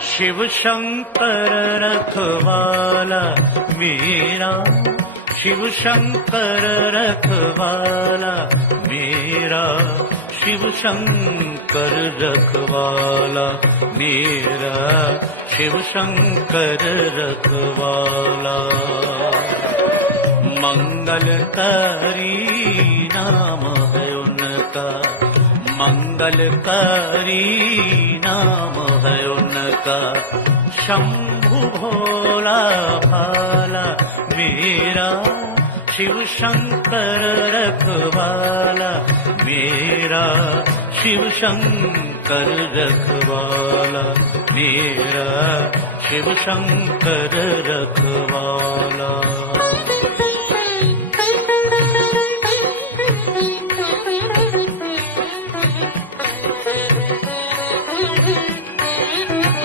शिव शंकर रखवाला मेरा, शिव शंकर रखवाला मेरा, शिव शंकर रखवाला मेरा, शिव शंकर रखवाला। मंगलकारी नाम है उनका, मंगलकारी नाम है उनका, शंभु भोला भाला मेरा, शिव शंकर रखवाला मेरा, शिव शंकर रखवाला मेरा, शिव शंकर रखवाला।